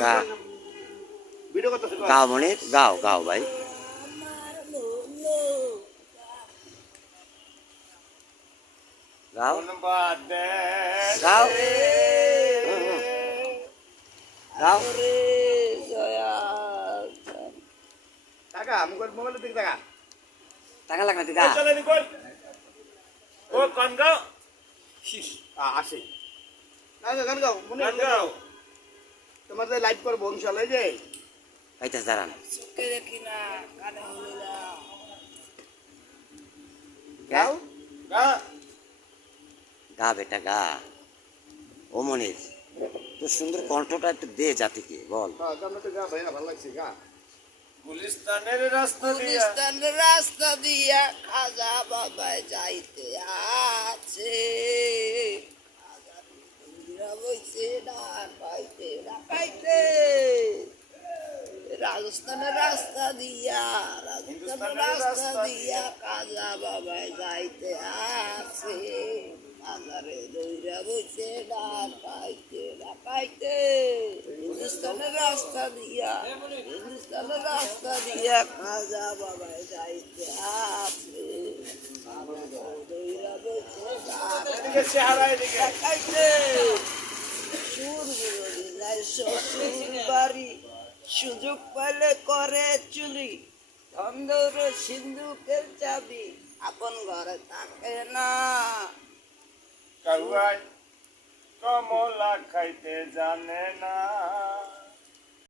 গা ভিডিও করতেছে গাও মনির গাও গাও ভাই গাও ধন্যবাদ গাও গাও টাকা আমি কই মোবাইল দিকে টাকা টাকা লাগ না তুই গা চলে নি কই ও কান গাও আ আসে গান গাও গান গাও যে লাইভ করব ইনশাআল্লাহ এই যে। গাও গা? গা? বেটা গা। ও মনির তোর সুন্দর কণ্ঠটা একটু দে জাতিকে বল। হ্যাঁ তো গা ভাইয়া ভালো লাগছে গা। গুলিস্তানের রাস্তা দিয়া খাজা বাবায় যাইতে আছে রাজস্থানের রাস্তা দিয়া রাজস্থানের রাস্তা দিয়া খাজা বাবায় যাইতে আছে খাজারে দইরা বইছে ডান পাইতে ডাকাইতে হিন্দুস্তানের রাস্তা দিয়া হিন্দুস্তানের রাস্তা দিয়া খাজা বাবায় যাইতে আছে এদিকে চেহারা এদিকে শ্বশুর বাড়ি সুযোগ পেলে করে চুরি ধন্দর সিন্ধুকের চাবি আপন ঘরে থাকে না কাউয়াই কমলা খাইতে জানে না